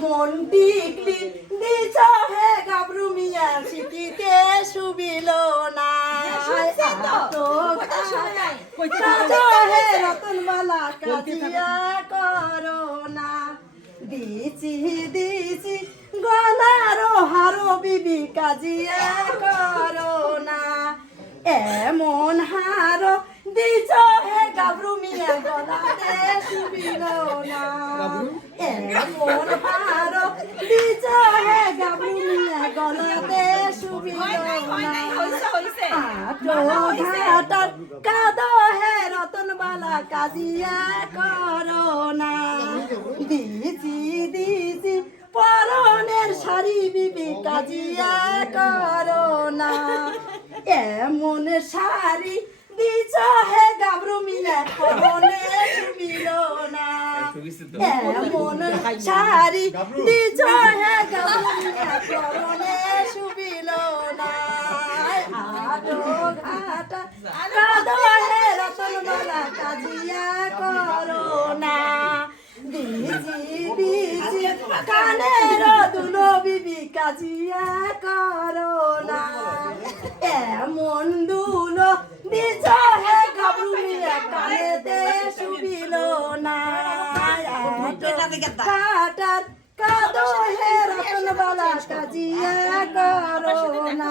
এমন টিকলি দিছ হে গাবরু মিয়া শিখিতে সুবিল না সাজ হে রতনমালা কাজিয়া করো না। দিছি দিছি গলারো হারো বিবি কাজিয়া করো না। এমন হারো দিছ হে গাবরু মিয়া গলাতে সুবিল না এমন হারো দিছ হে গাবরু মিয়া গলাতে সুবিল আটো কাদো হে রতনবালা কাজিয়া করো না দিছি দিছি পরনের শাড়ি বিবি কাজিয়া করো না এমন শাড়ি দিছ হে গাবরু মিয়া, পরনে সুবিল না এমন শাড়ি দিছ হে কানের দুলো বিবি কাজিয়া করো না এমন দুলো দিছ হে গাবরু মিয়া কানে দে সুবিল না কাটার কাদো হে রতনবালা কাজিয়া করো না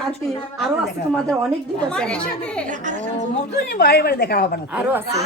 আন্টি আরও আছে তোমাদের অনেক দিন আছে আমার। বাড়ি বাড়ি দেখা হবে না আরও আছে